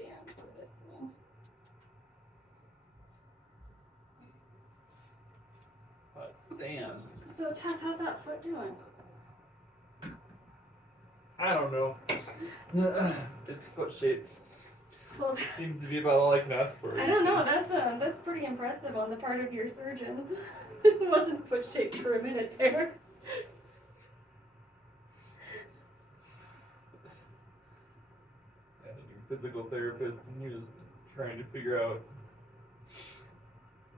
stand for this thing. Stand. So Tess, how's that foot doing? I don't know. It's foot shaped. Well, Seems to be about all I can ask for. I don't know. That's pretty impressive on the part of your surgeons. It wasn't foot shaped for a minute there. Yeah, your physical therapist, and he was trying to figure out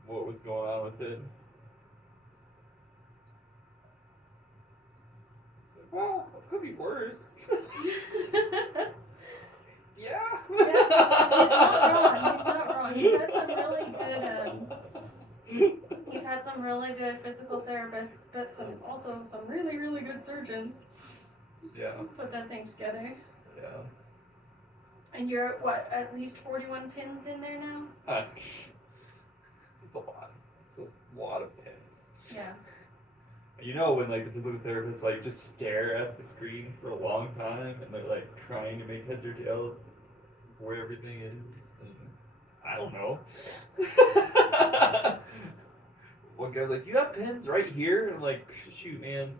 what was going on with it. It's like, well, it could be worse. Yeah. He's not wrong. He's not wrong. You've had some really good physical therapists, but some really, really good surgeons. Yeah. Put that thing together. Yeah. And you're at what? At least 41 pins in there now? It's a lot. It's a lot of pins. Yeah. You know when like the physical therapists like just stare at the screen for a long time and they're like trying to make heads or tails of where everything is, and I don't know. One guy's like, "Do you have pins right here?" And I'm like, "Shoot, man."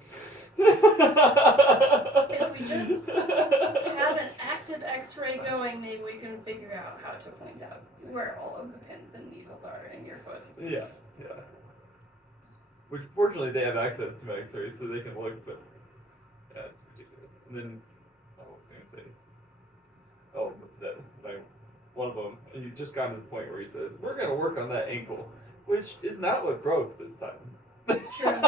If we just have an active X-ray going, maybe we can figure out how to point out where all of the pins and needles are in your foot. Yeah, yeah. Which fortunately they have access to my X-rays, so they can look. But yeah, it's ridiculous. And then, what was I gonna say? Oh, one of them. He's just gotten to the point where he says, "We're gonna work on that ankle," which is not what broke this time. It's true.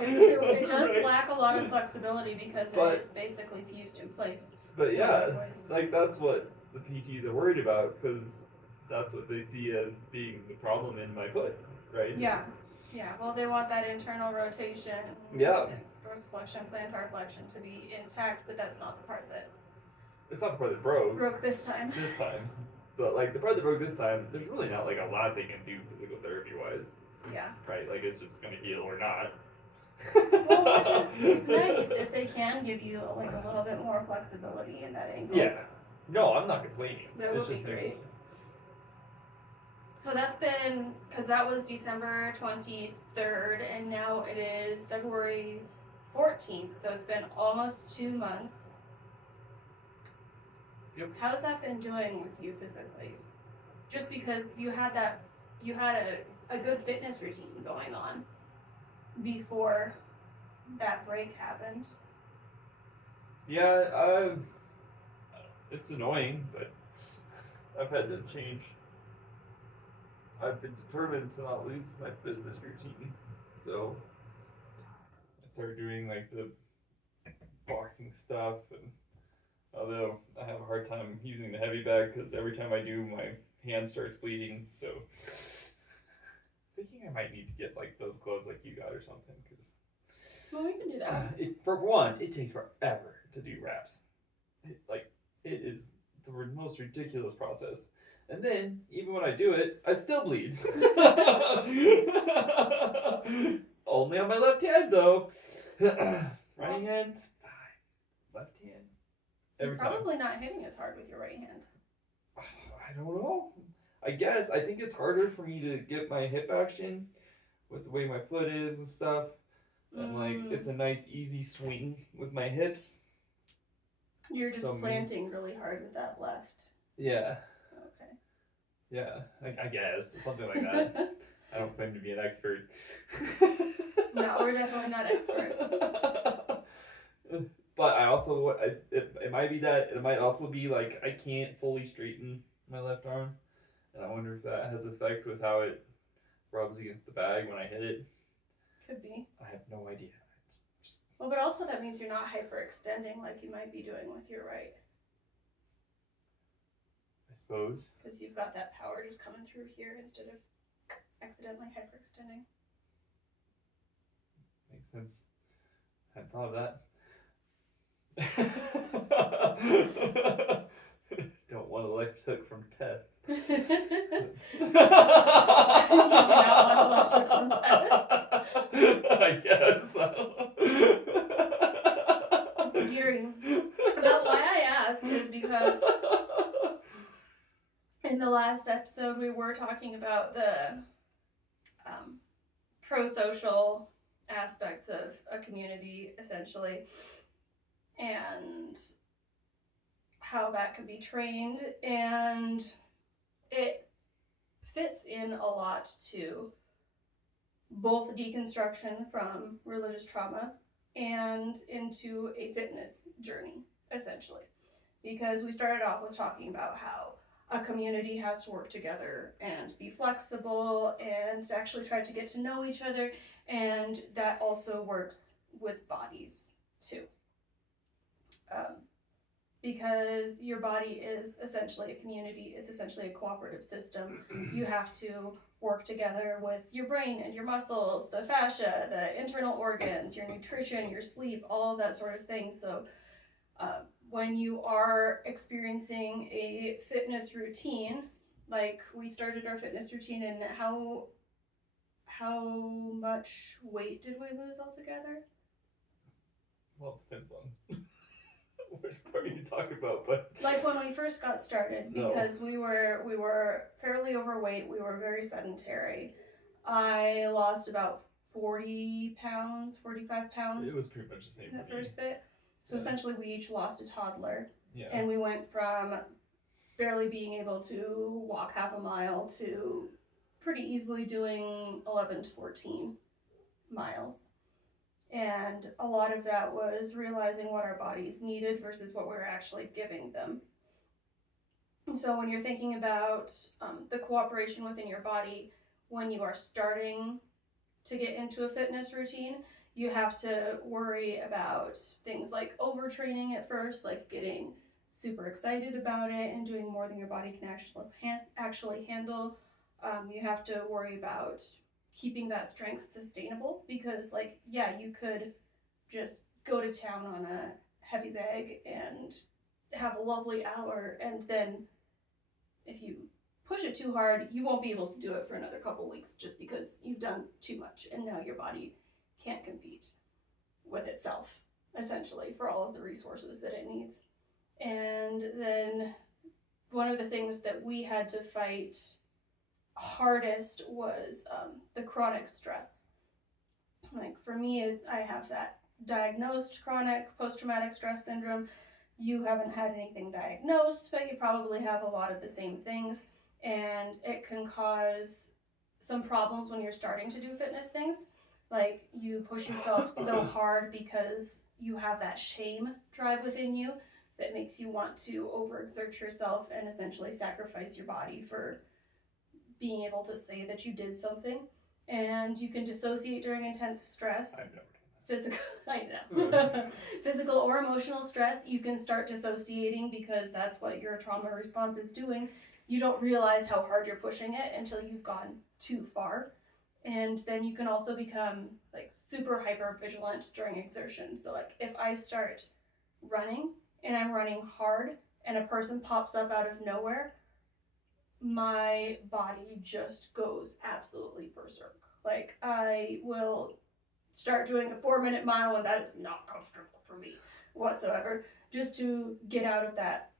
It's true. It does lack a lot of flexibility because it is basically fused in place. But yeah, like that's what the PTs are worried about, because that's what they see as being the problem in my foot, right? Yeah. Yeah. Well, they want that internal rotation. Yeah. And dorsiflexion, plantar flexion to be intact, but that's not the part that. It's not the part that broke. Broke this time. This time. But like the part that broke this time, there's really not like a lot they can do physical therapy wise. Yeah. Right, like it's just gonna heal or not. Well, which is it's nice if they can give you like a little bit more flexibility in that ankle. Yeah. No, I'm not complaining. That would be great. So that's been, because that was December 23rd, and now it is February 14th, so it's been almost 2 months. Yep. How's that been doing with you physically? Just because you had a good fitness routine going on before that break happened. Yeah, it's annoying, but I've had to change. I've been determined to not lose my fitness routine, so I started doing like the boxing stuff, and although I have a hard time using the heavy bag because every time I do, my hand starts bleeding, so thinking I might need to get like those gloves like you got or something, because well, we can do that. For one, it takes forever to do reps. It is the most ridiculous process. And then, even when I do it, I still bleed. Only on my left hand, though. Right hand, fine. Left hand, every time. You're probably not hitting as hard with your right hand. I don't know. I guess. I think it's harder for me to get my hip action with the way my foot is and stuff. And, it's a nice, easy swing with my hips. You're just planting really hard with that left. Yeah. Okay. Yeah, I guess. Something like that. I don't claim to be an expert. No, we're definitely not experts. But I also, it might be that, it might also be like I can't fully straighten my left arm. And I wonder if that has effect with how it rubs against the bag when I hit it. Could be. I have no idea. Well, but also that means you're not hyperextending like you might be doing with your right. I suppose. Because you've got that power just coming through here instead of accidentally hyperextending. Makes sense. I hadn't thought of that. Don't want a left hook from Tess. You do not want a left hook from Tess. I guess so. It's gearing. But why I ask is because last episode, we were talking about the prosocial aspects of a community, essentially, and how that could be trained, and it fits in a lot to both deconstruction from religious trauma and into a fitness journey, essentially. Because we started off with talking about how a community has to work together and be flexible and actually try to get to know each other, and that also works with bodies too. Because your body is essentially a community, it's essentially a cooperative system. You have to work together with your brain and your muscles, the fascia, the internal organs, your nutrition, your sleep, all of that sort of thing. So when you are experiencing a fitness routine, like we started our fitness routine, and how much weight did we lose altogether? Well, it depends on which part you talk about, but like when we first got started, because we were fairly overweight, we were very sedentary. I lost about 40 pounds, 45 pounds. It was pretty much the same in the for me. first bit. So essentially we each lost a toddler. Yeah. And we went from barely being able to walk half a mile to pretty easily doing 11 to 14 miles. And a lot of that was realizing what our bodies needed versus what we were actually giving them. So when you're thinking about the cooperation within your body, when you are starting to get into a fitness routine, you have to worry about things like overtraining at first, like getting super excited about it and doing more than your body can actually handle. You have to worry about keeping that strength sustainable, because like, yeah, you could just go to town on a heavy bag and have a lovely hour, and then if you push it too hard, you won't be able to do it for another couple weeks just because you've done too much, and now your body can't compete with itself, essentially, for all of the resources that it needs. And then one of the things that we had to fight hardest was the chronic stress. Like for me, I have that diagnosed chronic post-traumatic stress syndrome. You haven't had anything diagnosed, but you probably have a lot of the same things, and it can cause some problems when you're starting to do fitness things. Like you push yourself so hard because you have that shame drive within you that makes you want to overexert yourself and essentially sacrifice your body for being able to say that you did something. And you can dissociate during intense stress. I've never done Physical, I know. Physical or emotional stress, you can start dissociating because that's what your trauma response is doing. You don't realize how hard you're pushing it until you've gone too far. And then you can also become like super hyper vigilant during exertion. So like if I start running and I'm running hard and a person pops up out of nowhere, my body just goes absolutely berserk. Like I will start doing a 4-minute mile, and that is not comfortable for me whatsoever, just to get out of that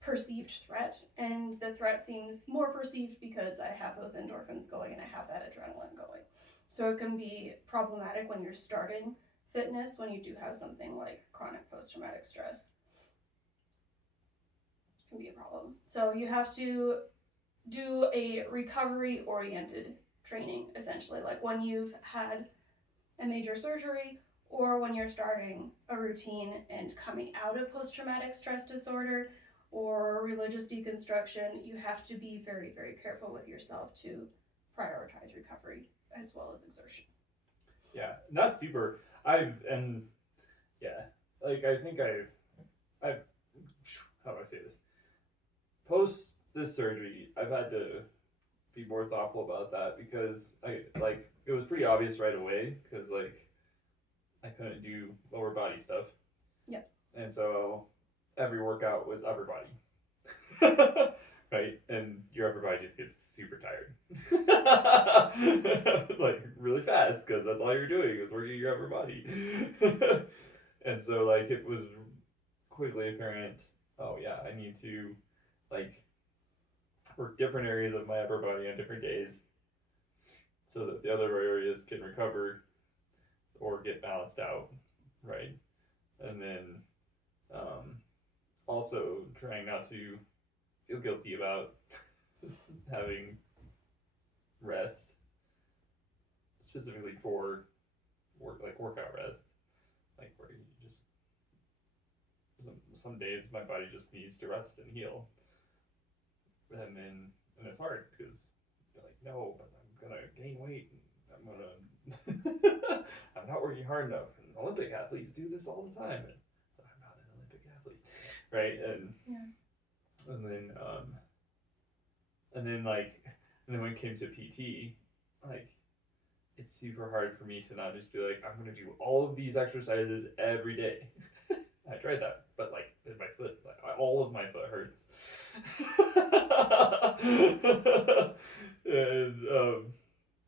perceived threat. And the threat seems more perceived because I have those endorphins going and I have that adrenaline going. So it can be problematic when you're starting fitness, when you do have something like chronic post-traumatic stress. It can be a problem. So you have to do a recovery-oriented training, essentially, like when you've had a major surgery, or when you're starting a routine and coming out of post-traumatic stress disorder or religious deconstruction. You have to be very, very careful with yourself to prioritize recovery as well as exertion. Yeah, that's super. I think I've how do I say this? Post this surgery, I've had to be more thoughtful about that, because it was pretty obvious right away, because I couldn't do lower body stuff. Yeah. And so every workout was upper body. Right? And your upper body just gets super tired. Like really fast, because that's all you're doing is working your upper body. And so it was quickly apparent, oh yeah, I need to work different areas of my upper body on different days so that the other areas can recover or get balanced out, right? And then also trying not to feel guilty about having rest, specifically for workout rest, like where you just some days my body just needs to rest and heal, and it's hard because you're like, no, but I'm gonna gain weight. I'm gonna I'm not working hard enough. And Olympic athletes do this all the time. And I'm not an Olympic athlete, right? And then when it came to PT, like it's super hard for me to not just be like, I'm gonna do all of these exercises every day. I tried that, but like my foot, like all of my foot hurts.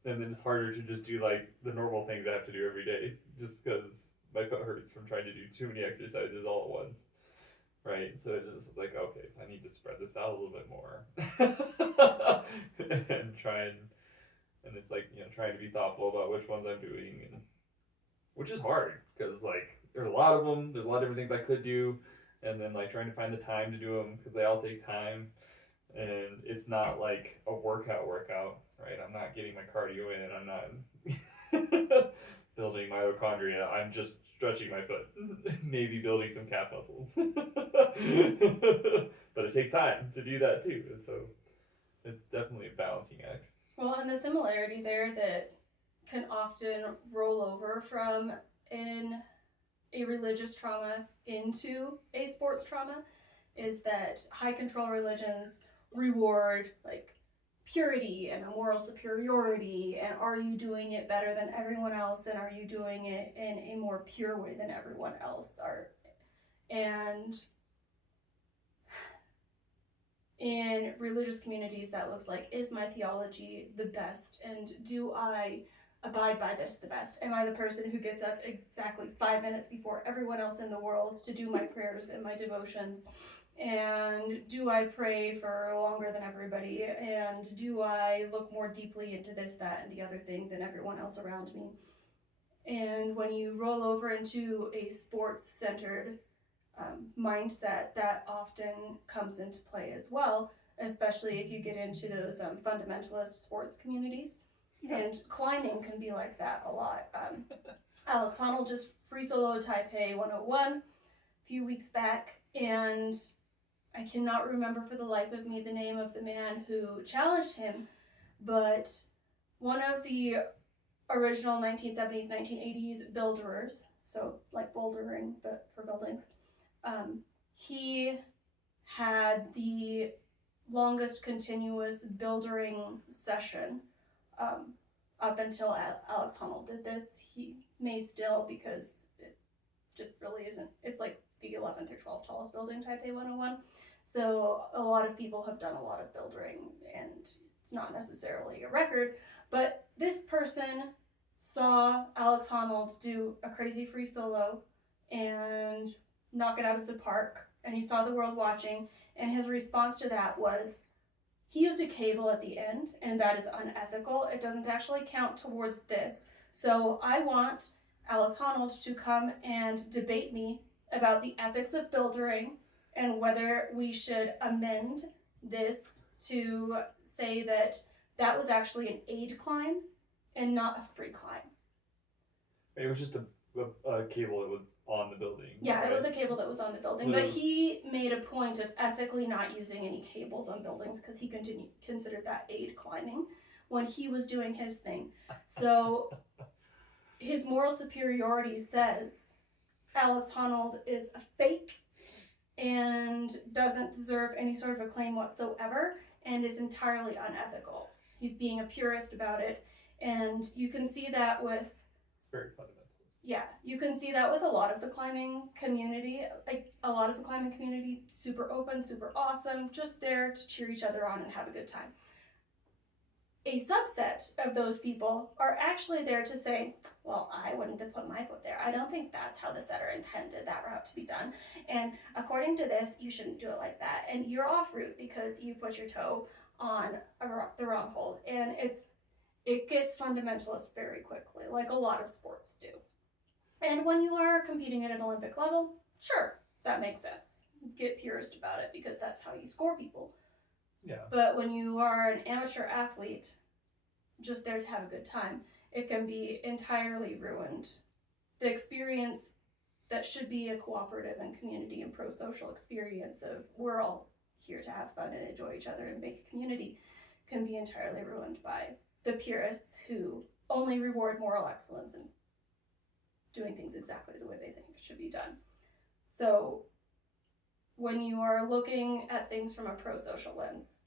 And then it's harder to just do like the normal things I have to do every day, just because my foot hurts from trying to do too many exercises all at once, right? So it's like, okay, so I need to spread this out a little bit more, and and it's like, trying to be thoughtful about which ones I'm doing, and which is hard because like there's a lot of them. There's a lot of different things I could do, and then like trying to find the time to do them because they all take time, and it's not like a workout, right? I'm not getting my cardio in. I'm not building mitochondria. I'm just stretching my foot, maybe building some calf muscles. But it takes time to do that too, so it's definitely a balancing act. Well, and the similarity there that can often roll over from a religious trauma into a sports trauma is that high control religions reward like purity and a moral superiority, and are you doing it better than everyone else, and are you doing it in a more pure way than everyone else are. And in religious communities that looks like, is my theology the best, and do I abide by this the best? Am I the person who gets up exactly 5 minutes before everyone else in the world to do my prayers and my devotions? And do I pray for longer than everybody? And do I look more deeply into this, that, and the other thing than everyone else around me? And when you roll over into a sports-centered mindset, that often comes into play as well, especially if you get into those fundamentalist sports communities. And climbing can be like that a lot. Alex Honnold just free solo Taipei 101 a few weeks back, and I cannot remember for the life of me the name of the man who challenged him, but one of the original 1970s, 1980s builderers, so like bouldering but for buildings, he had the longest continuous buildering session up until Alex Honnold did this. He may still, because it just really isn't. It's like the 11th or 12th tallest building, Taipei 101. So a lot of people have done a lot of buildering, and it's not necessarily a record. But this person saw Alex Honnold do a crazy free solo and knock it out of the park, and he saw the world watching, and his response to that was, he used a cable at the end, and that is unethical. It doesn't actually count towards this. So I want Alex Honnold to come and debate me about the ethics of buildering and whether we should amend this to say that that was actually an aid climb and not a free climb. It was just a cable that was on the building. Yeah, right? It was a cable that was on the building, but he made a point of ethically not using any cables on buildings because he considered that aid climbing when he was doing his thing. So his moral superiority says Alex Honnold is a fake and doesn't deserve any sort of acclaim whatsoever and is entirely unethical. He's being a purist about it, and you can see that with... It's very fundamentalist. Yeah, you can see that with a lot of the climbing community. Like, a lot of the climbing community, super open, super awesome, just there to cheer each other on and have a good time. A subset of those people are actually there to say, well, I wouldn't have put my foot there. I don't think that's how the setter intended that route to be done. And according to this, you shouldn't do it like that. And you're off route because you put your toe on the wrong holes, and it gets fundamentalist very quickly, like a lot of sports do. And when you are competing at an Olympic level, sure, that makes sense. Get purist about it because that's how you score people. Yeah. But when you are an amateur athlete, just there to have a good time, it can be entirely ruined. The experience that should be a cooperative and community and pro-social experience of we're all here to have fun and enjoy each other and make a community can be entirely ruined by the purists who only reward moral excellence and doing things exactly the way they think it should be done. So when you are looking at things from a pro-social lens,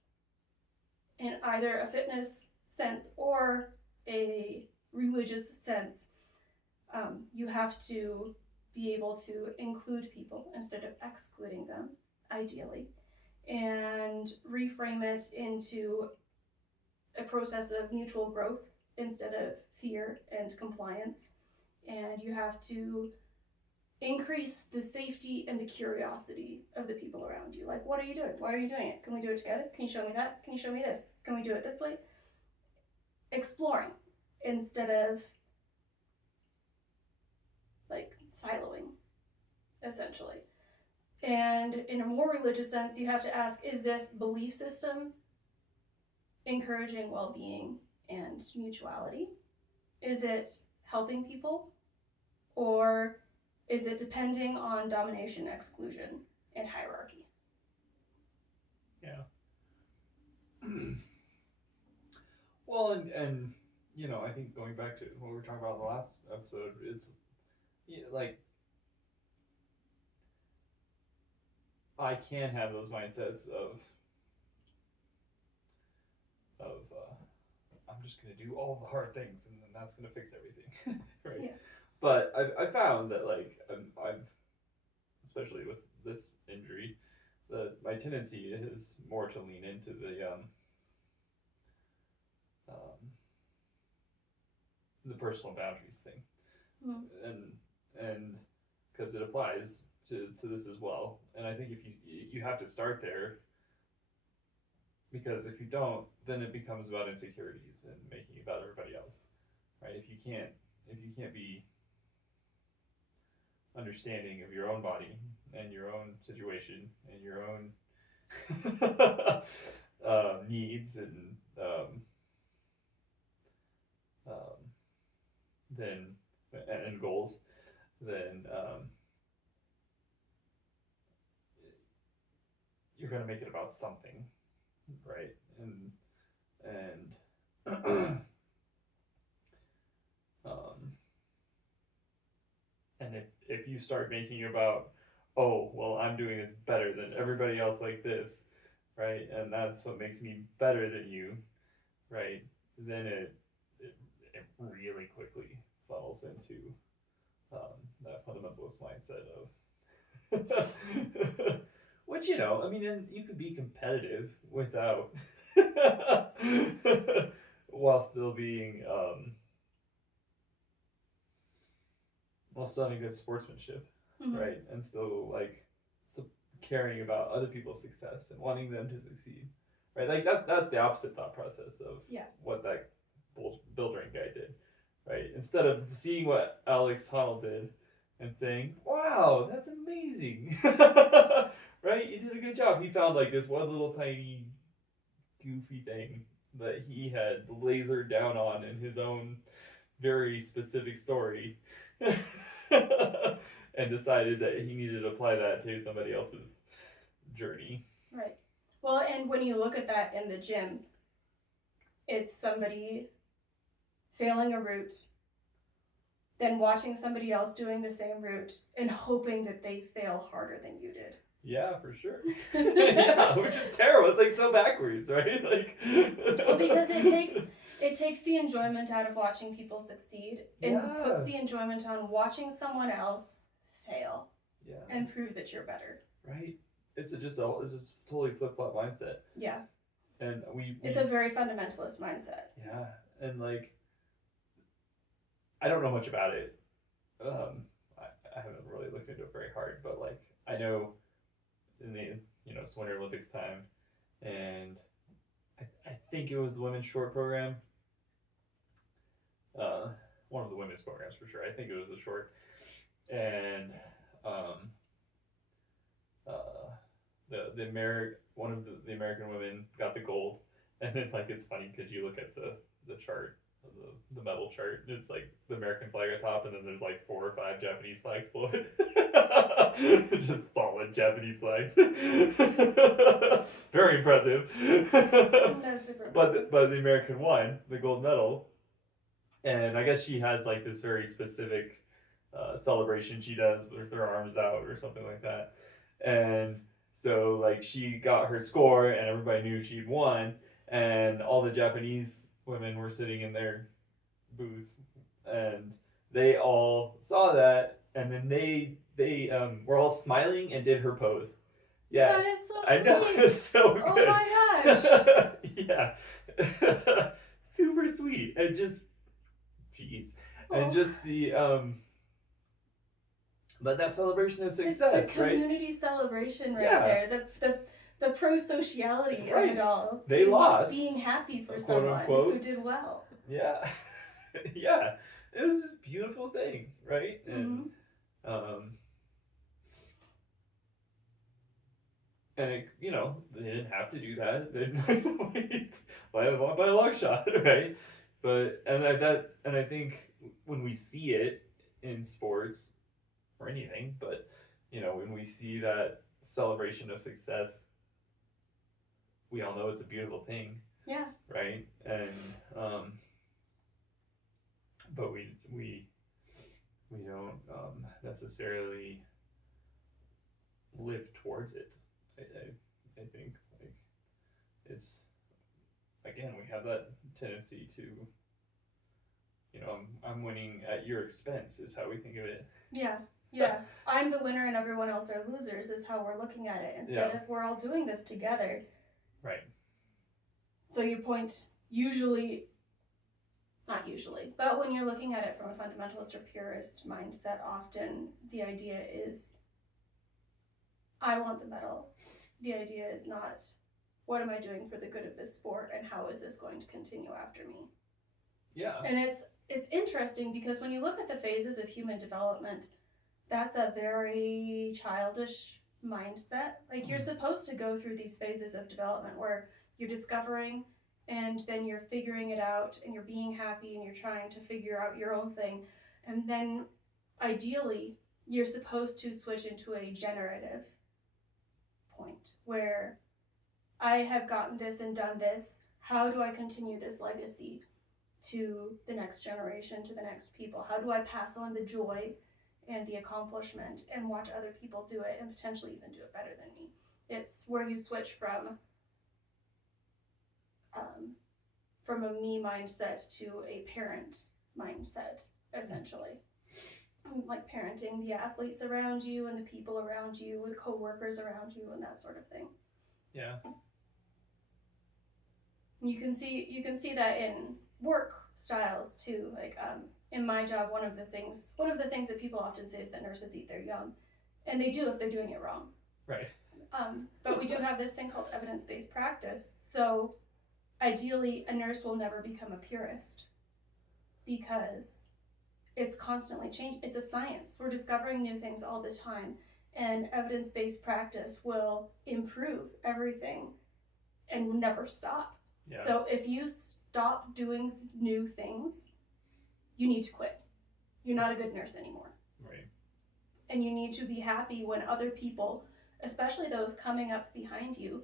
in either a fitness sense or a religious sense, you have to be able to include people instead of excluding them, ideally, and reframe it into a process of mutual growth instead of fear and compliance. And you have to increase the safety and the curiosity of the people around you. Like, what are you doing? Why are you doing it? Can we do it together? Can you show me that? Can you show me this? Can we do it this way? Exploring instead of like siloing, essentially. And in a more religious sense, you have to ask, is this belief system encouraging well-being and mutuality? Is it helping people? Or is it depending on domination, exclusion, and hierarchy? Yeah. Well, and you know, I think going back to what we were talking about in the last episode, it's like I can have those mindsets of I'm just gonna do all the hard things and then that's gonna fix everything, right? Yeah. But I found that like I've especially with this injury, that my tendency is more to lean into the personal boundaries thing, and because it applies to this as well. And I think if you have to start there, because if you don't, then it becomes about insecurities and making it about everybody else, right? If you can't be understanding of your own body and your own situation and your own needs and then and goals, then you're gonna make it about something, right? And if you start making it about, oh well, I'm doing this better than everybody else like this, right? And that's what makes me better than you, right? Then it really quickly funnels into that fundamentalist mindset of which, you know, I mean, and you could be competitive without while still being while still having good sportsmanship, right? And still like caring about other people's success and wanting them to succeed, right? Like that's the opposite thought process of what that Bildring guy did, right? Instead of seeing what Alex Honnold did and saying, wow, that's amazing, right? You did a good job. He found like this one little tiny goofy thing that he had lasered down on in his own very specific story and decided that he needed to apply that to somebody else's journey. Right. Well, and when you look at that in the gym, it's somebody failing a route, then watching somebody else doing the same route and hoping that they fail harder than you did. Yeah, for sure. Yeah, which is terrible. It's like so backwards, right? Like well, because it takes the enjoyment out of watching people succeed and puts the enjoyment on watching someone else fail. Yeah. And prove that you're better. Right. It's just totally flip-flop mindset. Yeah. And it's a very fundamentalist mindset. Yeah. And like I don't know much about it. I haven't really looked into it very hard, but like I know in the Winter Olympics time, and I think it was the women's short program. One of the women's programs for sure. I think it was the short, and um, the one of the American women got the gold, and then like it's funny because you look at the chart, the medal chart, and it's like the American flag at top, and then there's like 4 or 5 Japanese flags below it. Just solid Japanese flags. Very impressive. That's super impressive. But the American won the gold medal, and I guess she has like this very specific celebration she does with her arms out or something like that, and so like she got her score and everybody knew she'd won, and all the Japanese women were sitting in their booth, and they all saw that, and then they were all smiling and did her pose. Yeah, That is so sweet. I know, it's so good. Oh my gosh. Yeah. Super sweet. And just jeez. And just the but that celebration of success, the community celebration right Yeah. there. The prosociality of Right. it all. They lost. Being happy for Quote, someone unquote. who did well. Yeah. Yeah. It was this beautiful thing, right? Mhm. And it, you know, they didn't have to do that. They didn't wait by a long shot, right? But and I think when we see it in sports or anything, but you know, when we see that celebration of success, we all know it's a beautiful thing, Yeah. right? And but we don't necessarily live towards it. I think like it's again we have that tendency to, you know, I'm winning at your expense is how we think of it. Yeah. Yeah. I'm the winner and everyone else are losers is how we're looking at it. Instead of we're all doing this together. Right. So your point usually, not usually, but when you're looking at it from a fundamentalist or purist mindset, often the idea is I want the medal. The idea is not what am I doing for the good of this sport and how is this going to continue after me? Yeah. And it's interesting because when you look at the phases of human development, that's a very childish mindset. Like you're supposed to go through these phases of development where you're discovering and then you're figuring it out and you're being happy and you're trying to figure out your own thing. And then ideally, you're supposed to switch into a generative point where I have gotten this and done this. How do I continue this legacy to the next generation, to the next people? How do I pass on the joy and the accomplishment and watch other people do it and potentially even do it better than me? It's where you switch from a me mindset to a parent mindset, essentially. Like parenting the athletes around you and the people around you, the co-workers around you, and that sort of thing. Yeah. You can see that in work styles too. Like in my job, one of the things that people often say is that nurses eat their young, and they do if they're doing it wrong. Right. But we do have this thing called evidence-based practice. So ideally, a nurse will never become a purist because it's constantly changing. It's a science. We're discovering new things all the time, and evidence-based practice will improve everything and never stop. Yeah. So if you stop doing new things, you need to quit. You're not a good nurse anymore. Right. And you need to be happy when other people, especially those coming up behind you,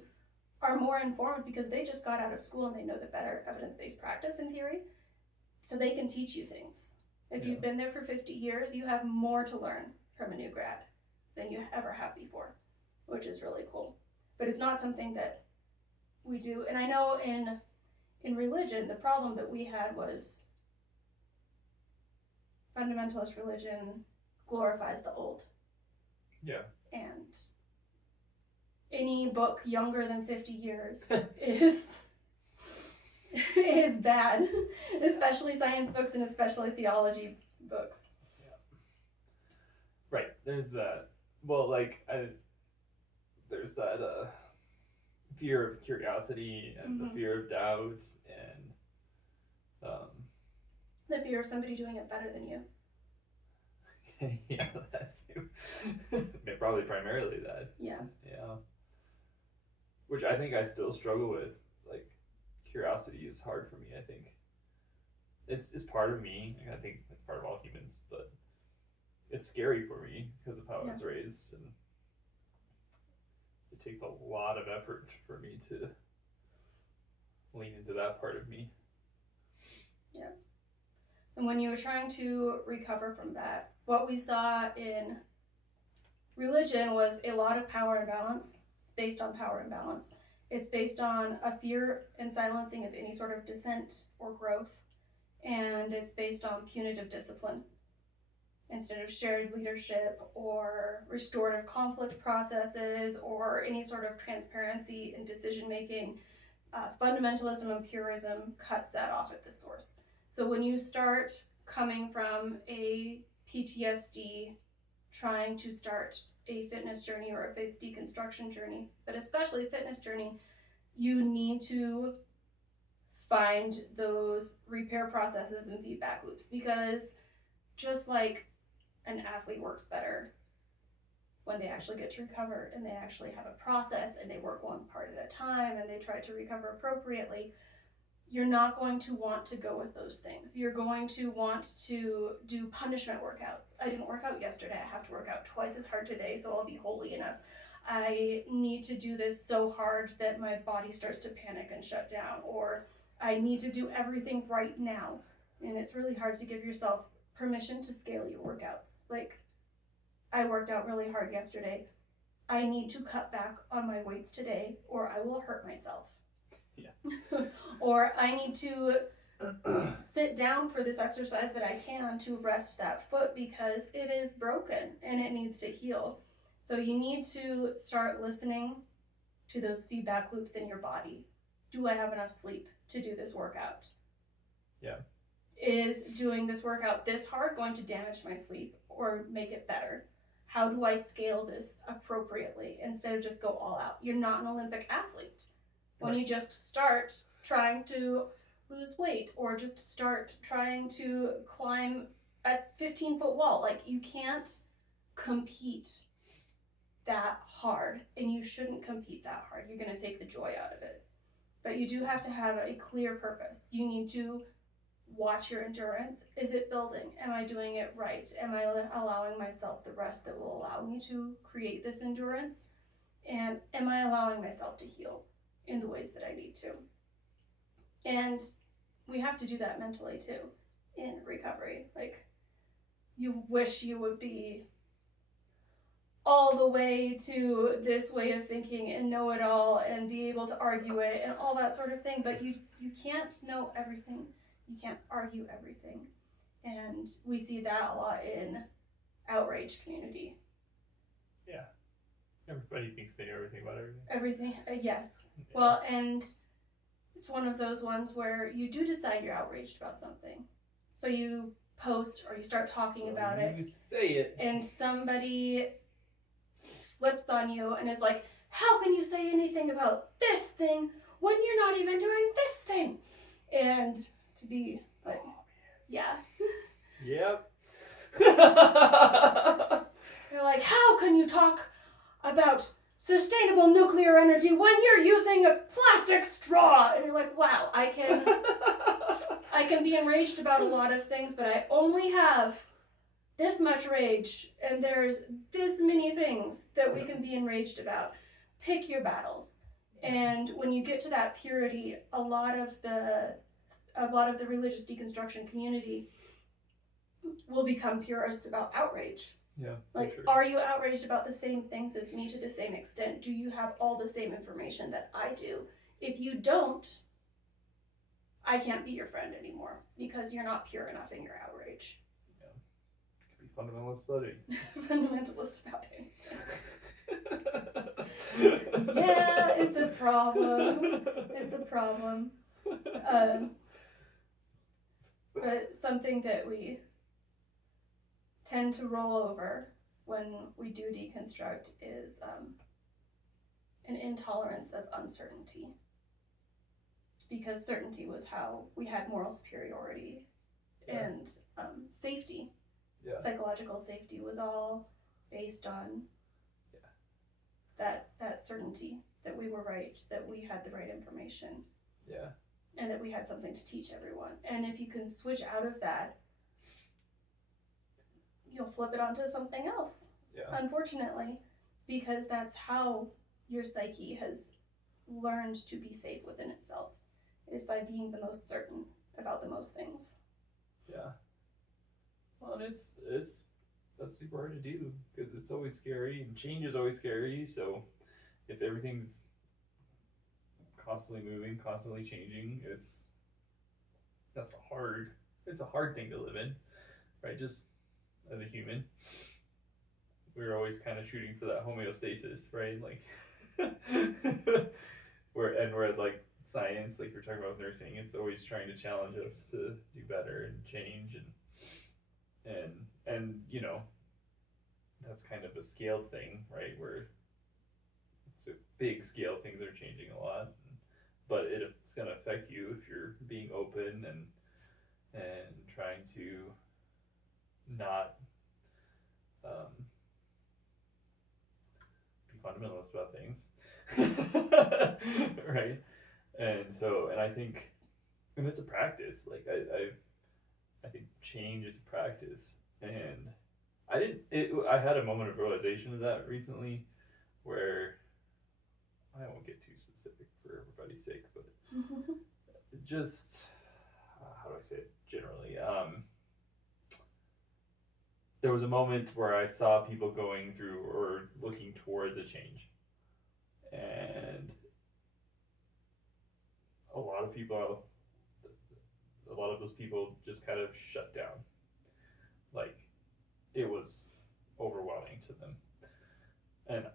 are more informed because they just got out of school and they know the better evidence-based practice in theory, so they can teach you things. If you've been there for 50 years, you have more to learn from a new grad than you ever have before, which is really cool. But it's not something that we do. And I know in religion, the problem that we had was fundamentalist religion glorifies the old. Yeah. And any book younger than 50 years is bad, especially science books and especially theology books. Yeah. Right. There's that. Well, like there's that fear of curiosity and the fear of doubt and the fear of somebody doing it better than you. yeah, that's probably primarily that. Yeah. Which I think I still struggle with. Like, curiosity is hard for me. I think it's part of me. I think it's part of all humans, but it's scary for me because of how I was raised, and it takes a lot of effort for me to lean into that part of me. Yeah. And when you were trying to recover from that, what we saw in religion was a lot of power imbalance. It's based on power imbalance. It's based on a fear and silencing of any sort of dissent or growth. And it's based on punitive discipline instead of shared leadership or restorative conflict processes or any sort of transparency in decision making. Fundamentalism and purism cuts that off at the source. So when you start coming from a PTSD, trying to start a fitness journey or a faith deconstruction journey, but especially a fitness journey, you need to find those repair processes and feedback loops, because just like an athlete works better when they actually get to recover and they actually have a process and they work one part at a time and they try to recover appropriately, you're not going to want to go with those things. You're going to want to do punishment workouts. I didn't work out yesterday. I have to work out twice as hard today, so I'll be holy enough. I need to do this so hard that my body starts to panic and shut down, or I need to do everything right now. And it's really hard to give yourself permission to scale your workouts. Like, I worked out really hard yesterday. I need to cut back on my weights today or I will hurt myself. Yeah. Or I need to sit down for this exercise that I can to rest that foot because it is broken and it needs to heal. So you need to start listening to those feedback loops in your body. Do I have enough sleep to do this workout? Yeah. Is doing this workout this hard going to damage my sleep or make it better? How do I scale this appropriately instead of just go all out? You're not an Olympic athlete. When you just start trying to lose weight or just start trying to climb a 15-foot wall, like, you can't compete that hard, and you shouldn't compete that hard. You're going to take the joy out of it. But you do have to have a clear purpose. You need to watch your endurance. Is it building? Am I doing it right? Am I allowing myself the rest that will allow me to create this endurance? And am I allowing myself to heal in the ways that I need to? And we have to do that mentally too in recovery. Like, you wish you would be all the way to this way of thinking and know it all and be able to argue it and all that sort of thing, but you can't know everything. You can't argue everything. And we see that a lot in outrage community. Yeah. Everybody thinks they know everything about everything. Everything, yes. Yeah. Well, and it's one of those ones where you do decide you're outraged about something. So you post or you start talking about it. You say it. And somebody flips on you and is like, how can you say anything about this thing when you're not even doing this thing? And to be like, yeah. Yep. They're like, how can you talk about sustainable nuclear energy when you're using a plastic straw? And you're like, wow, I can be enraged about a lot of things, but I only have this much rage, and there's this many things that we can be enraged about. Pick your battles. And when you get to that purity, a lot of the religious deconstruction community will become purists about outrage. Yeah. Like, sure. Are you outraged about the same things as me to the same extent? Do you have all the same information that I do? If you don't, I can't be your friend anymore because you're not pure enough in your outrage. Fundamentalist study. Fundamentalist about it. Yeah, it's a problem. It's a problem. But something that we tend to roll over when we do deconstruct is, an intolerance of uncertainty. Because certainty was how we had moral superiority and safety. Yeah. Psychological safety was all based on that certainty that we were right, that we had the right information. Yeah. And that we had something to teach everyone. And if you can switch out of that, you'll flip it onto something else. Yeah. Unfortunately, because that's how your psyche has learned to be safe within itself, is by being the most certain about the most things. Yeah. Well, and that's super hard to do because it's always scary and change is always scary. So if everything's constantly moving, constantly changing, it's a hard thing to live in, right? Just as a human, we're always kind of shooting for that homeostasis, right? Like, whereas like science, like you're talking about nursing, it's always trying to challenge us to do better and change and you know, that's kind of a scaled thing, right? Where it's a big scale, things are changing a lot, but it's going to affect you if you're being open and trying to not be fundamentalist about things, right? And I think, and it's a practice. Like I think change is a practice, and I had a moment of realization of that recently, where I won't get too specific for everybody's sake, but just how do I say it generally? There was a moment where I saw people going through or looking towards a change, and a lot of those people just kind of shut down. Like, it was overwhelming to them, and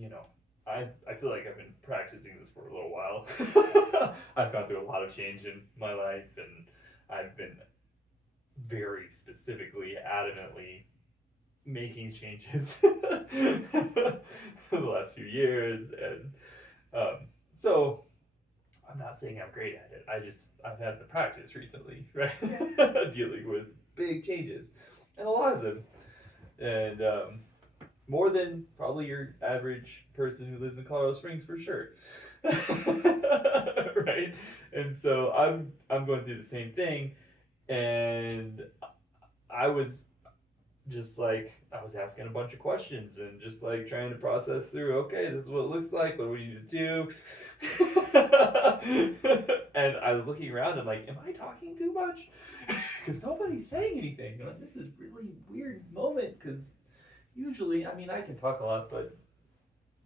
you know, I feel like I've been practicing this for a little while. I've gone through a lot of change in my life, and I've been very specifically, adamantly making changes for the last few years, and so I'm not saying I'm great at it. I've had some practice recently, right? Dealing with big changes, and a lot of them, and more than probably your average person who lives in Colorado Springs, for sure. Right? And so I'm going through the same thing, and I was just like, I was asking a bunch of questions and just like trying to process through, okay, this is what it looks like, what do we need to do? And I was looking around and like, am I talking too much? Because nobody's saying anything. Like, this is really weird moment, because usually, I mean, I can talk a lot, but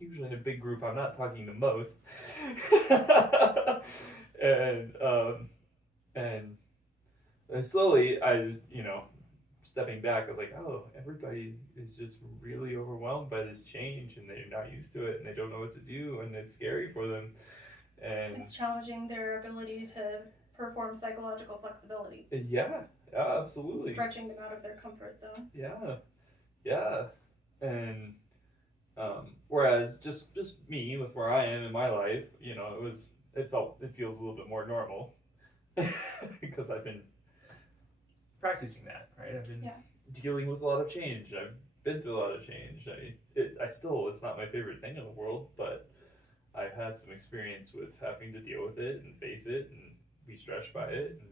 usually in a big group, I'm not talking the most. And slowly, I, you know, stepping back, I was like, oh, everybody is just really overwhelmed by this change, and they're not used to it, and they don't know what to do, and it's scary for them. And it's challenging their ability to perform psychological flexibility. Yeah, absolutely. Stretching them out of their comfort zone. Yeah. And whereas just me with where I am in my life, you know, it feels a little bit more normal because I've been practicing that, right? I've been dealing with a lot of change. I've been through a lot of change. It's not my favorite thing in the world, but I've had some experience with having to deal with it and face it and be stretched by it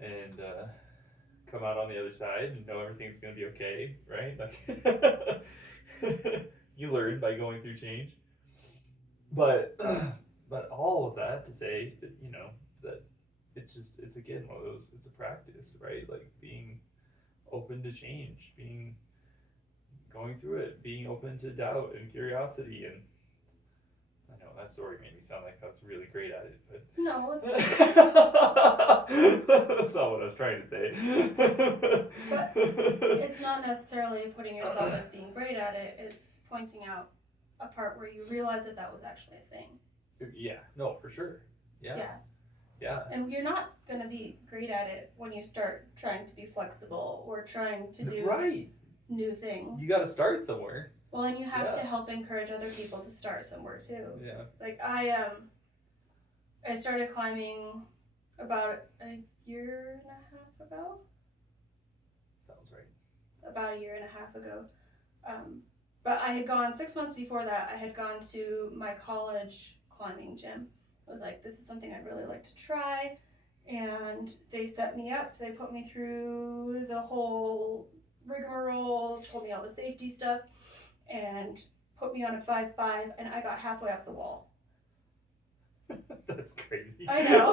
and come out on the other side and know everything's going to be okay, right? Like, you learn by going through change. But all of that to say that, you know, that it's again one of those, it's a practice, right? Like being open to change, going through it, being open to doubt and curiosity. And I know that story made me sound like I was really great at it, but no, it's that's not what I was trying to say. But it's not necessarily putting yourself as being great at it. It's pointing out a part where you realize that was actually a thing. Yeah, no, for sure. Yeah. And you're not going to be great at it when you start trying to be flexible or trying to do right. new things. You got to start somewhere. Well, and you have to Yeah. help encourage other people to start somewhere too. Yeah. Like I started climbing about a year and a half ago. Sounds right. About a year and a half ago. But I had gone 6 months before that. I had gone to my college climbing gym. I was like, this is something I'd really like to try. And they set me up. They put me through the whole rigmarole, told me all the safety stuff, and put me on a 5.5, and I got halfway up the wall. That's crazy. I know.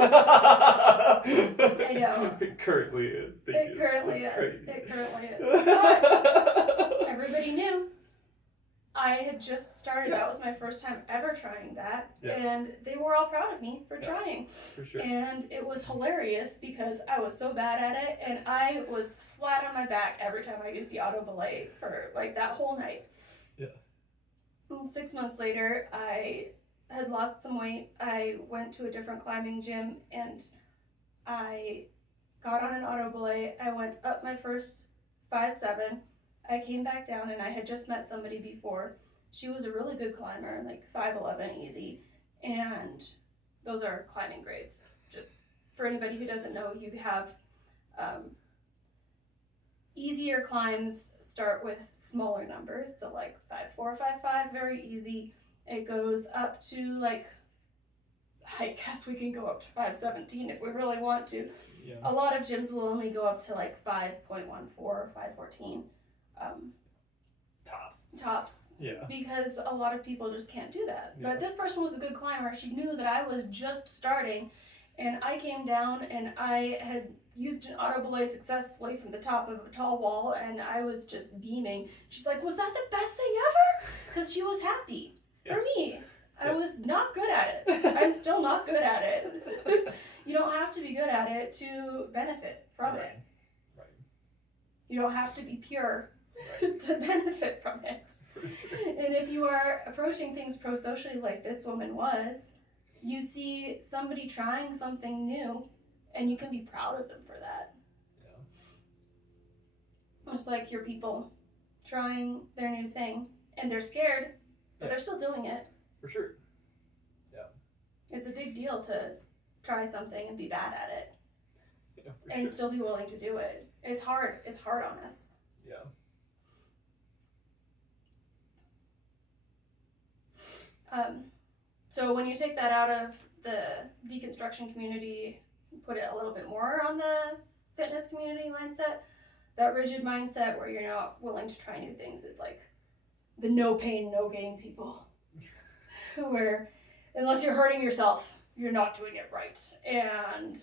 I know. It currently is. It currently That's is. crazy. It currently is. But everybody knew. I had just started. That was my first time ever trying that. Yeah. And they were all proud of me for trying. For sure. And it was hilarious because I was so bad at it, and I was flat on my back every time I used the auto belay for like that whole night. Yeah. And 6 months later, I had lost some weight. I went to a different climbing gym, and I got on an auto belay. I went up my first 5.7. I came back down, and I had just met somebody before. She was a really good climber, like 5.11 easy, and those are climbing grades. Just for anybody who doesn't know, you have easier climbs start with smaller numbers, so like 5.4, 5.5, very easy. It goes up to like, I guess we can go up to 5.17 if we really want to. Yeah. A lot of gyms will only go up to like 5.14 or 5.14 tops. Yeah. Because a lot of people just can't do that. Yeah. But this person was a good climber. She knew that I was just starting, and I came down and I had used an auto belay successfully from the top of a tall wall, and I was just beaming. She's like, was that the best thing ever? Because she was happy. Yeah. For me, I Yeah. was not good at it. I'm still not good at it. You don't have to be good at it to benefit from it. Right. You don't have to be pure Right. to benefit from it. For sure. And if you are approaching things pro-socially like this woman was, you see somebody trying something new, and you can be proud of them for that. Yeah. Just like your people trying their new thing, and they're scared, but they're still doing it. For sure. It's a big deal to try something and be bad at it, Yeah, for and sure. still be willing to do it. It's hard. It's hard on us. Yeah. So when you take that out of the deconstruction community, put it a little bit more on the fitness community mindset, that rigid mindset where you're not willing to try new things is like the no pain, no gain people. Where unless you're hurting yourself, you're not doing it right. And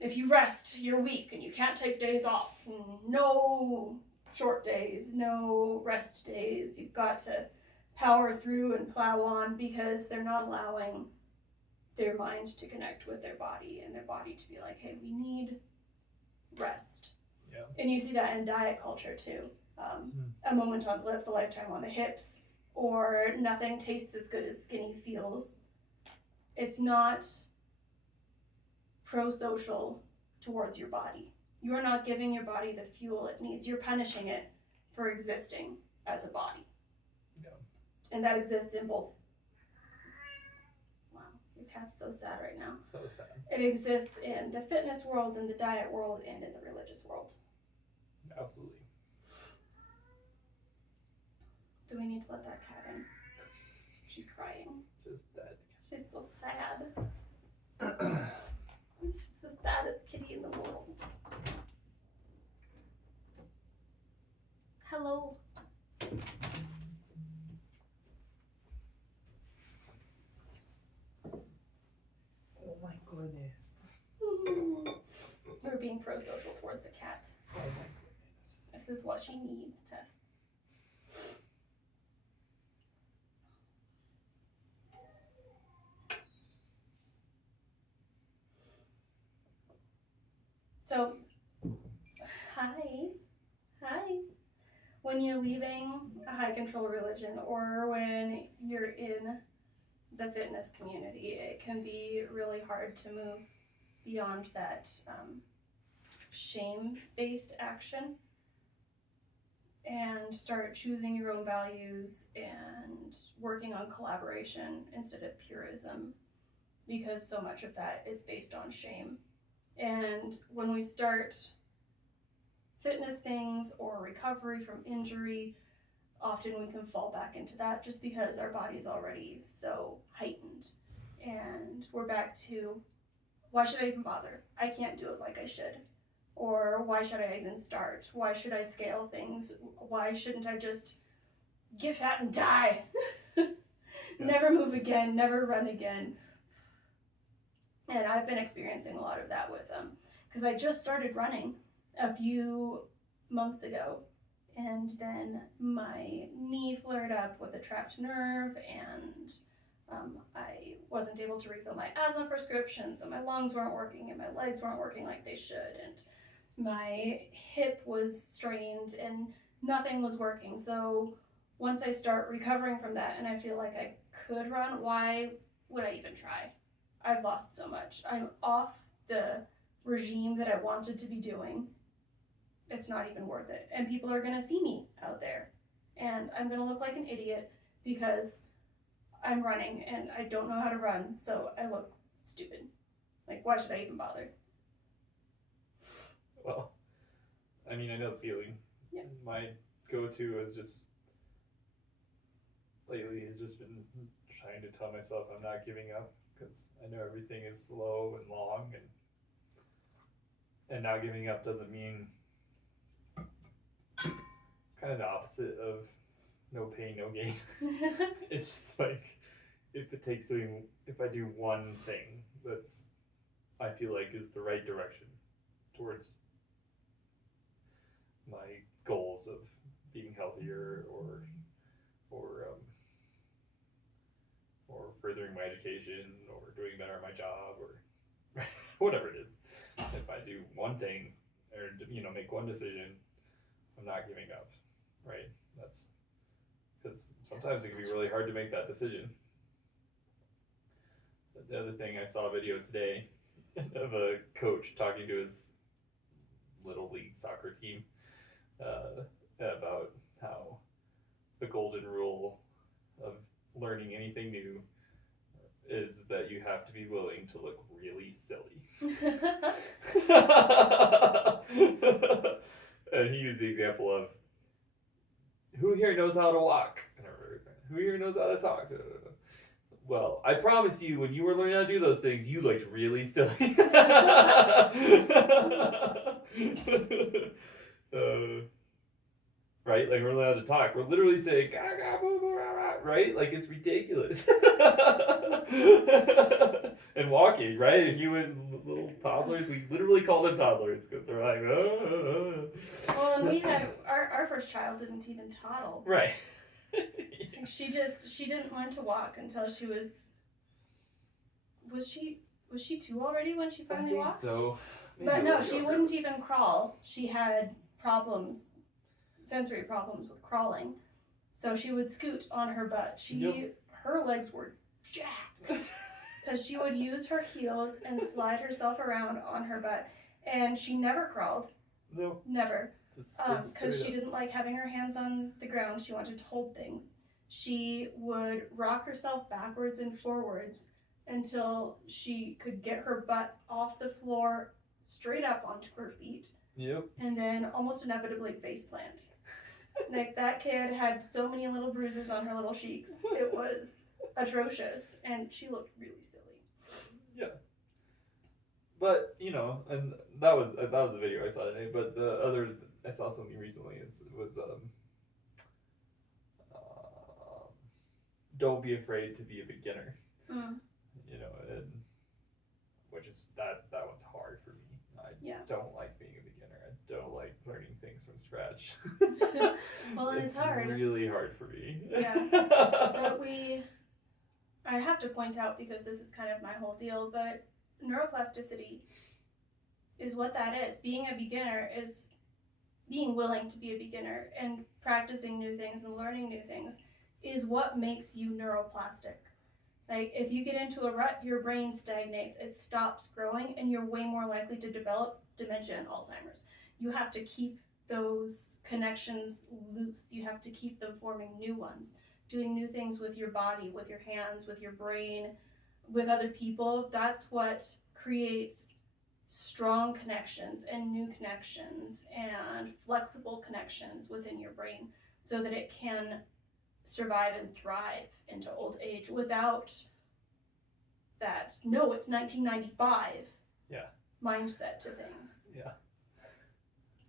if you rest, you're weak and you can't take days off. No short days, no rest days. You've got to power through and plow on because they're not allowing their mind to connect with their body and their body to be like, hey, we need rest. Yeah. And you see that in diet culture too. A moment on the lips, a lifetime on the hips, or nothing tastes as good as skinny feels. It's not pro-social towards your body. You are not giving your body the fuel it needs. You're punishing it for existing as a body. Yeah. And that exists in both. Wow, your cat's so sad right now. So sad. It exists in the fitness world, in the diet world, and in the religious world. Absolutely. Do we need to let that cat in? She's crying. Just dead. She's so sad. This is the saddest kitty in the world. Hello. Oh my goodness. We're being pro-social towards the cat. Oh my goodness. This is what she needs, Tess. So, hi. When you're leaving a high control religion or when you're in the fitness community, it can be really hard to move beyond that shame-based action. And and start choosing your own values and working on collaboration instead of purism, because so much of that is based on shame. And when we start fitness things or recovery from injury, often we can fall back into that just because our body's already so heightened. And we're back to, why should I even bother? I can't do it like I should. Or why should I even start? Why should I scale things? Why shouldn't I just get fat and die? Never move again, never run again. And I've been experiencing a lot of that with them. Because I just started running a few months ago. And then my knee flared up with a trapped nerve, and I wasn't able to refill my asthma prescription, so my lungs weren't working and my legs weren't working like they should, and my hip was strained and nothing was working. So once I start recovering from that and I feel like I could run, why would I even try? I've lost so much. I'm off the regime that I wanted to be doing. It's not even worth it. And people are going to see me out there. And I'm going to look like an idiot because I'm running and I don't know how to run, so I look stupid. Like, why should I even bother? Well, I mean, I know the feeling. Yeah. My go-to is just, lately, has just been trying to tell myself I'm not giving up, because I know everything is slow and long, and not giving up doesn't mean, it's kind of the opposite of no pain, no gain. It's like, if I do one thing that's, I feel like is the right direction towards my goals of being healthier or furthering my education or doing better at my job or whatever it is. If I do one thing or, make one decision, I'm not giving up, right? That's because sometimes it can be really hard to make that decision. The other thing, I saw a video today of a coach talking to his little league soccer team about how the golden rule of learning anything new is that you have to be willing to look really silly. And he used the example of, who here knows how to walk? Who here knows how to talk? Well, I promise you, when you were learning how to do those things, you looked really silly. Right? Like, we're allowed to talk. We're literally saying, right? Like, it's ridiculous. And walking, right? If you went little toddlers, we literally call them toddlers because they're like, oh. Well, and we had, our first child didn't even toddle. Right. She didn't learn to walk until she was she 2 already when she finally walked? So. But no, she wouldn't even crawl. She had sensory problems with crawling. So she would scoot on her butt. Her legs were jacked because she would use her heels and slide herself around on her butt. And she never crawled. No. Never. Because she didn't like having her hands on the ground. She wanted to hold things. She would rock herself backwards and forwards until she could get her butt off the floor straight up onto her feet. Yep. And then almost inevitably face plant. Like, that kid had so many little bruises on her little cheeks. It was atrocious. And she looked really silly. Yeah. But, and that was the video I saw today. But the other, I saw something recently. It was don't be afraid to be a beginner. Mm. And which is that one's hard for me. I don't like being a beginner. I don't like learning things from scratch. Well, and it's hard. It's really hard for me. Yeah. But I have to point out, because this is kind of my whole deal, but neuroplasticity is what that is. Being a beginner is being willing to be a beginner, and practicing new things and learning new things is what makes you neuroplastic. Like, if you get into a rut, your brain stagnates, it stops growing, and you're way more likely to develop dementia and Alzheimer's. You have to keep those connections loose. You have to keep them forming new ones, doing new things with your body, with your hands, with your brain, with other people. That's what creates strong connections and new connections and flexible connections within your brain so that it can survive and thrive into old age without that, no, it's 1995 mindset to things. Yeah.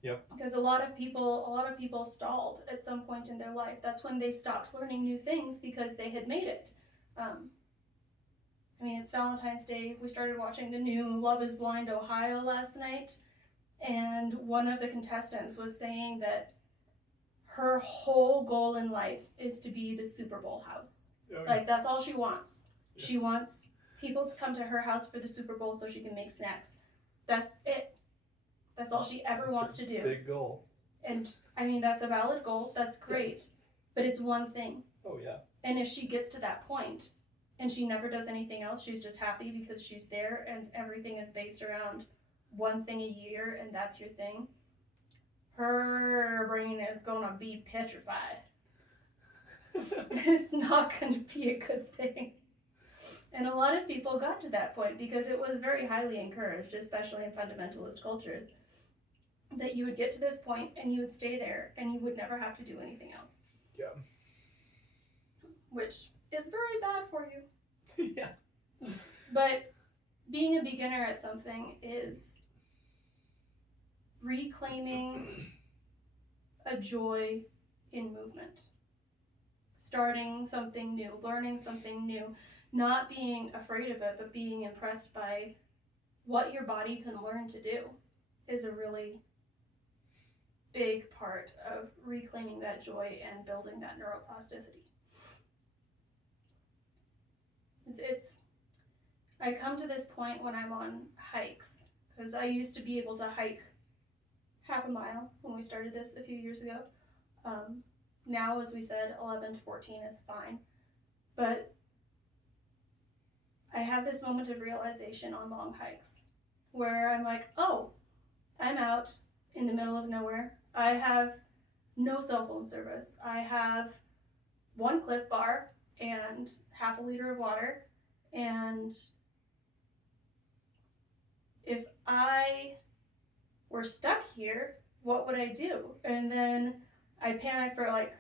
Yep. Because a lot of people stalled at some point in their life. That's when they stopped learning new things because they had made it. I mean, it's Valentine's Day. We started watching the new Love is Blind Ohio last night, and one of the contestants was saying that her whole goal in life is to be the Super Bowl house. Oh, Like, that's all she wants. Yeah. She wants people to come to her house for the Super Bowl so she can make snacks. That's it. That's all she ever wants to do. Big goal. And I mean, that's a valid goal. That's great. But it's one thing. Oh, yeah. And if she gets to that point and she never does anything else, she's just happy because she's there and everything is based around one thing a year and that's your thing, her brain is going to be petrified. It's not going to be a good thing. And a lot of people got to that point because it was very highly encouraged, especially in fundamentalist cultures, that you would get to this point and you would stay there and you would never have to do anything else. Yeah. Which is very bad for you. Yeah. But being a beginner at something is reclaiming a joy in movement. Starting something new, learning something new, not being afraid of it, but being impressed by what your body can learn to do is a really big part of reclaiming that joy and building that neuroplasticity. I come to this point when I'm on hikes, because I used to be able to hike half a mile when we started this a few years ago. Now, as we said, 11 to 14 is fine. But I have this moment of realization on long hikes where I'm like, oh, I'm out in the middle of nowhere. I have no cell phone service. I have one Cliff Bar and half a liter of water. And if I were stuck here, what would I do? And then I panic for like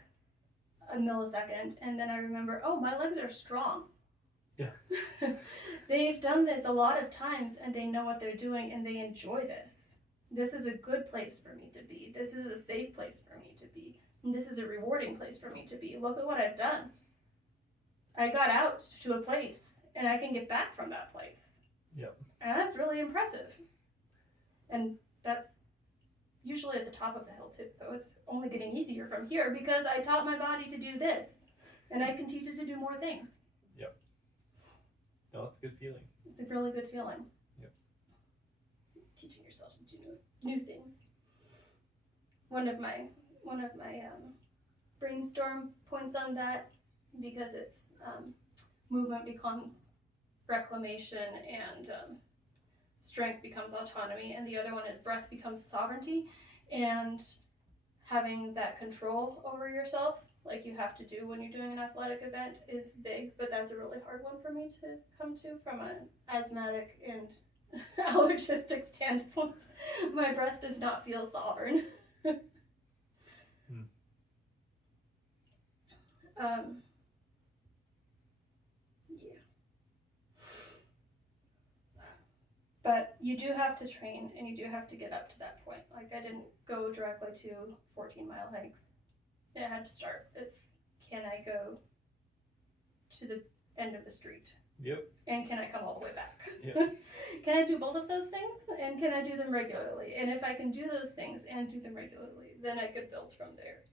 a millisecond, and then I remember, oh, my legs are strong. Yeah. They've done this a lot of times, and they know what they're doing, and they enjoy this. This is a good place for me to be. This is a safe place for me to be. And this is a rewarding place for me to be. Look at what I've done. I got out to a place, and I can get back from that place. Yep. And that's really impressive. And that's usually at the top of the hill too, so it's only getting easier from here because I taught my body to do this, and I can teach it to do more things. Yep. No, it's a good feeling. It's a really good feeling. Yep. Teaching yourself to do new things. One of my brainstorm points on that, because it's movement becomes reclamation and strength becomes autonomy, and the other one is breath becomes sovereignty, and having that control over yourself like you have to do when you're doing an athletic event is big, but that's a really hard one for me to come to from an asthmatic and allergistic standpoint. My breath does not feel sovereign. But you do have to train, and you do have to get up to that point. Like, I didn't go directly to 14-mile hikes. It had to start with, can I go to the end of the street? Yep. And can I come all the way back? Yep. Can I do both of those things? And can I do them regularly? And if I can do those things and do them regularly, then I could build from there.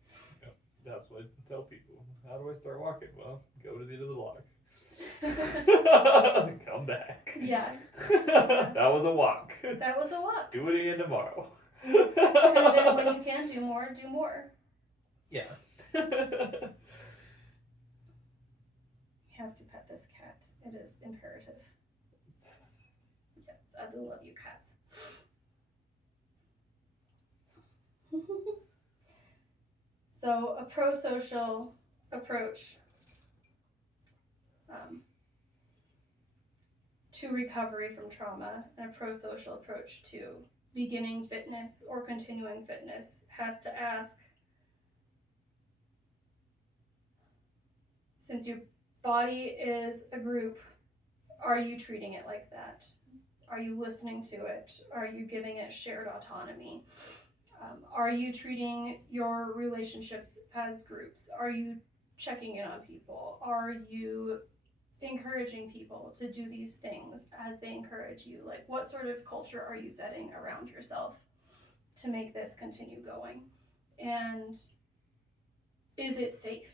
Yep. That's what I tell people. How do I start walking? Well, go to the end of the block. Come back. Yeah. That was a walk. That was a walk. Do it again tomorrow. And then when you can do more, do more. Yeah. You have to pet this cat. It is imperative. Yes, I do love you, cats. So a pro-social approach to recovery from trauma and a pro-social approach to beginning fitness or continuing fitness has to ask, since your body is a group, are you treating it like that? Are you listening to it? Are you giving it shared autonomy? Are you treating your relationships as groups? Are you checking in on people? Are you encouraging people to do these things as they encourage you? Like, what sort of culture are you setting around yourself to make this continue going? And is it safe?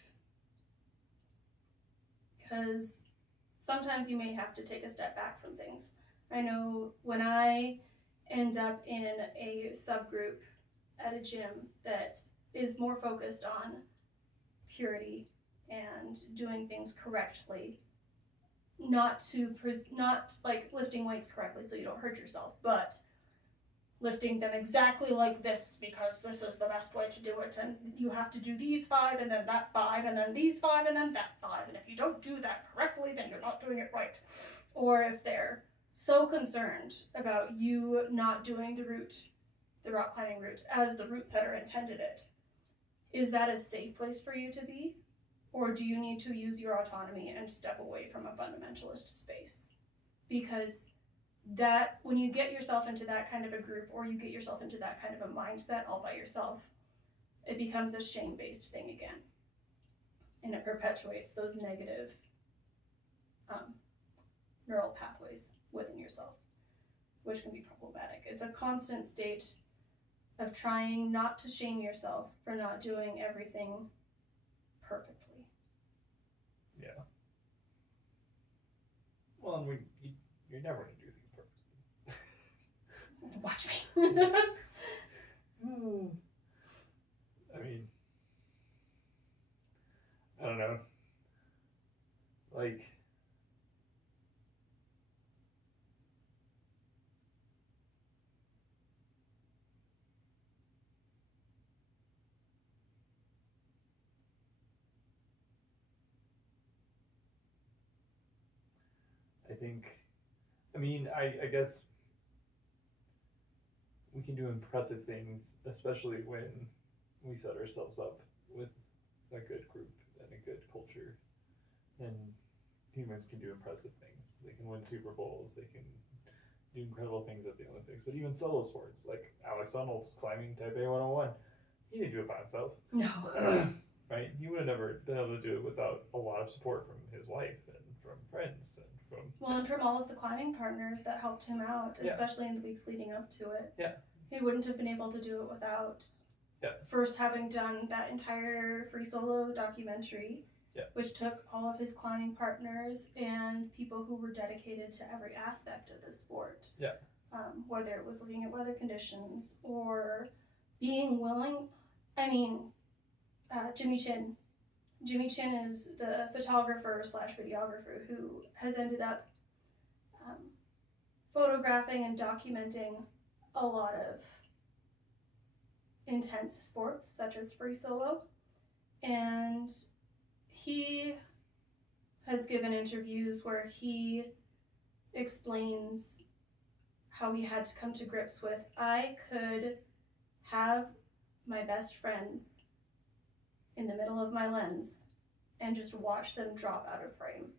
Because sometimes you may have to take a step back from things. I know when I end up in a subgroup at a gym that is more focused on purity and doing things correctly, not like lifting weights correctly so you don't hurt yourself, but lifting them exactly like this because this is the best way to do it, and you have to do these 5 and then that 5 and then these 5 and then that 5, and if you don't do that correctly then you're not doing it right. Or if they're so concerned about you not doing the rock climbing route as the route setter intended it, is that a safe place for you to be? Or do you need to use your autonomy and step away from a fundamentalist space? Because that, when you get yourself into that kind of a group, or you get yourself into that kind of a mindset all by yourself, it becomes a shame-based thing again. And it perpetuates those negative neural pathways within yourself, which can be problematic. It's a constant state of trying not to shame yourself for not doing everything perfectly. Yeah. Well, and you're never going to do things perfectly. Watch me. I mean, I don't know. Like, I guess we can do impressive things, especially when we set ourselves up with a good group and a good culture. And humans can do impressive things. They can win Super Bowls. They can do incredible things at the Olympics. But even solo sports, like Alex Honnold's climbing Taipei 101, he didn't do it by himself. No. Right? He would have never been able to do it without a lot of support from his wife and from friends and from... Well, and from all of the climbing partners that helped him out, especially in the weeks leading up to it. Yeah. He wouldn't have been able to do it without first having done that entire free solo documentary, which took all of his climbing partners and people who were dedicated to every aspect of the sport. Yeah. Whether it was looking at weather conditions or being willing. I mean, Jimmy Chin. Jimmy Chin is the photographer / videographer who has ended up photographing and documenting a lot of intense sports such as free solo, and he has given interviews where he explains how he had to come to grips with, I could have my best friends in the middle of my lens and just watch them drop out of frame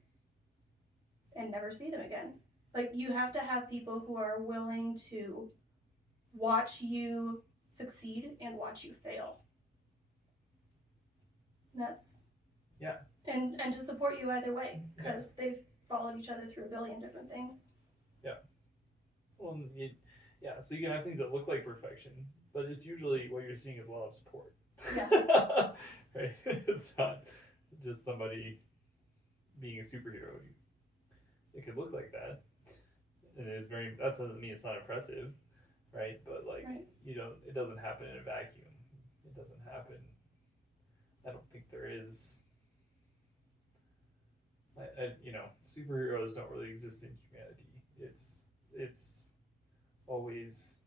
and never see them again. Like, you have to have people who are willing to watch you succeed and watch you fail. That's... Yeah. And to support you either way, because they've followed each other through a billion different things. Yeah. Well, so you can have things that look like perfection, but it's usually what you're seeing is a lot of support. Yeah. Right? It's not just somebody being a superhero. It could look like that. And that doesn't mean it's not impressive, right? But it doesn't happen in a vacuum. It doesn't happen. I don't think there is. Superheroes don't really exist in humanity. It's always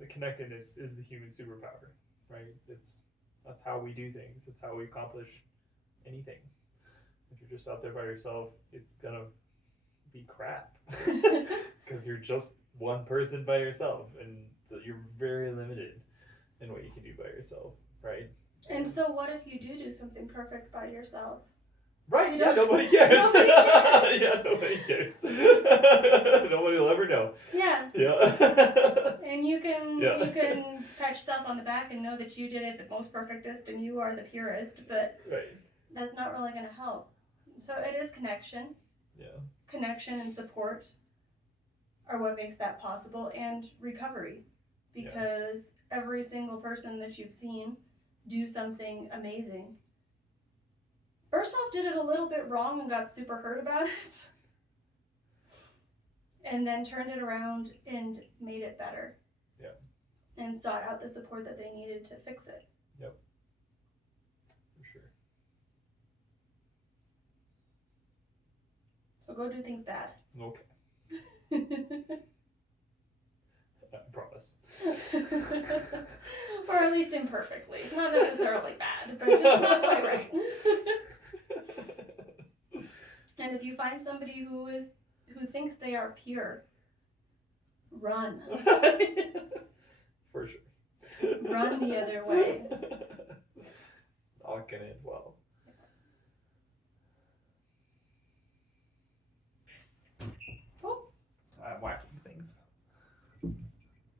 the connectedness is the human superpower, right? That's how we do things. It's how we accomplish anything. If you're just out there by yourself, it's gonna be crap because you're just one person by yourself, and you're very limited in what you can do by yourself, right? And so, what if you do something perfect by yourself? Right? Yeah, nobody cares. Nobody cares. Yeah, nobody cares. Nobody will ever know. Yeah. Yeah. And you can pat yourself on the back and know that you did it the most perfectest and you are the purest, but right. That's not really going to help. So it is connection. Yeah. Connection and support are what makes that possible, and recovery, because every single person that you've seen do something amazing first off did it a little bit wrong and got super hurt about it, and then turned it around and made it better. Yeah. And sought out the support that they needed to fix it. Yep. For sure. So go do things bad. Okay. I promise. Or at least imperfectly. Not necessarily bad, but just not quite right. And if you find somebody who thinks they are pure, run. For sure. Run the other way.